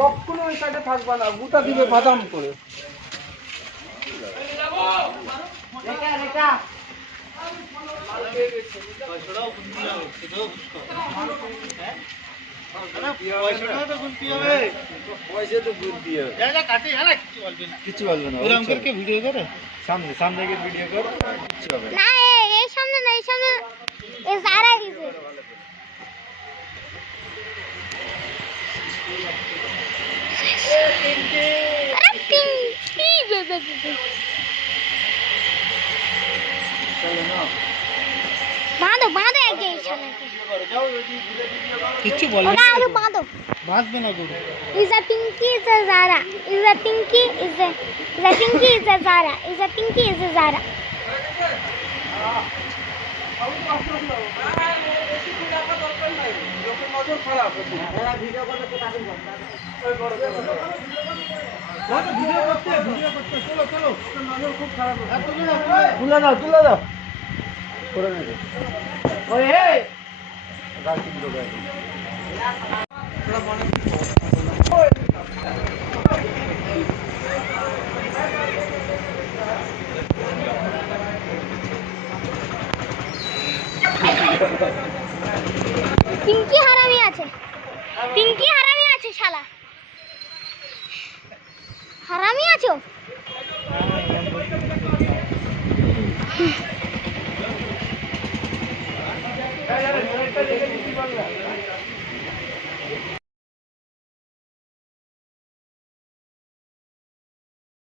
কখনো ওই সাইডে থাকবা না, গুটা দিবে বাদাম করে। কিছু বলবে না, ভিডিও করে সামনে সামনে গিয়ে ভিডিও কর, কিছু হবে না। এই সামনে না, এই সামনে এই সারা দিছে। আরে পিঙ্কি বেবে বাঁধো বাঁধো এক যে শালাকে কিছু বলবে না, আরে বাঁধো বাঁধবে না গরু। is a pinky is a zara is a pinky is a pinky is a zara is a pinky is a zara তুলে দাও তুলে দাও। পিঙ্কি হারামি আছে, পিঙ্কি হারামি আছে, শালা হারামি আছো।